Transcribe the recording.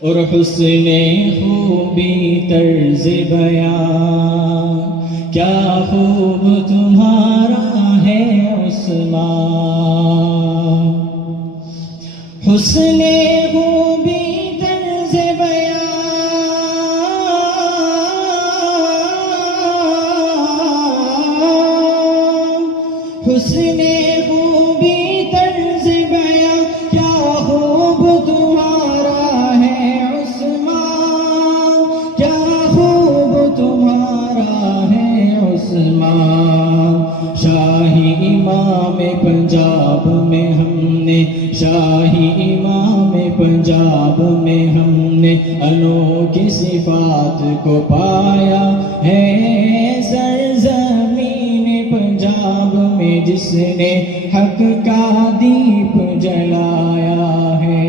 اور حسن خوبی طرز بیان کیا خوب تمہارا ہے عثمان. حسن خوبی طرز بیان حسن خوبی طرز بیان کیا خوب تمہارا ہے عثمان. کیا خوب تمہارا ہے عثمان. شاہی امام پنجاب میں ہم نے شاہی امام پنجاب میں ہم نے انوکھی صفات کو پایا ہے. سرزمین پنجاب میں جس نے حق کا دیپ جلایا ہے.